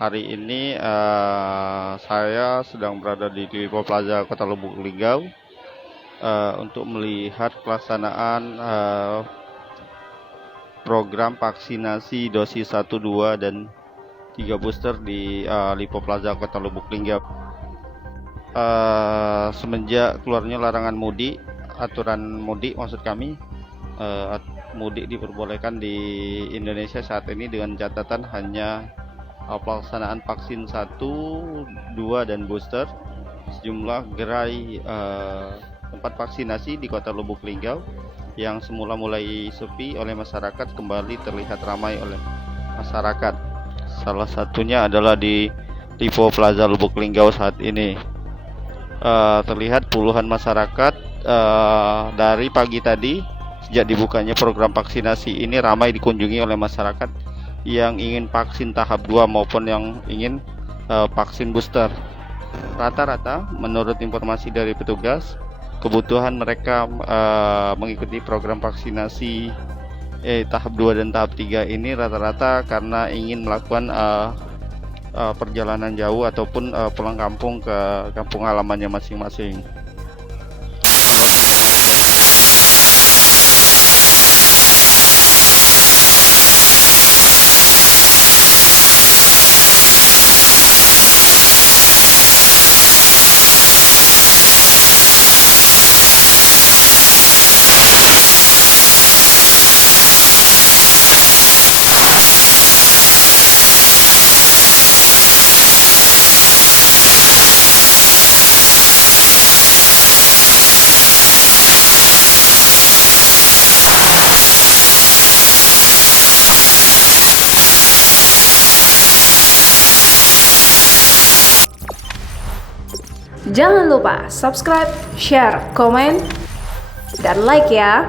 Hari ini saya sedang berada di Lipo Plaza Kota Lubuk Linggau untuk melihat pelaksanaan program vaksinasi dosis 1, 2, dan 3 booster di Lipo Plaza Kota Lubuk Linggau. Semenjak keluarnya larangan mudik, aturan mudik maksud kami, mudik diperbolehkan di Indonesia saat ini dengan catatan hanya pelaksanaan vaksin 1, 2, dan booster. Sejumlah gerai tempat vaksinasi di Kota Lubuk Linggau yang semula mulai sepi oleh masyarakat kembali terlihat ramai oleh masyarakat. Salah satunya adalah di Lipo Plaza Lubuk Linggau saat ini. Terlihat puluhan masyarakat dari pagi tadi sejak dibukanya program vaksinasi ini ramai dikunjungi oleh masyarakat yang ingin vaksin tahap 2 maupun yang ingin vaksin booster. Rata-rata menurut informasi dari petugas, kebutuhan mereka mengikuti program vaksinasi tahap 2 dan tahap 3 ini rata-rata karena ingin melakukan perjalanan jauh ataupun pulang kampung ke kampung halamannya masing-masing. Jangan lupa subscribe, share, komen, dan like ya.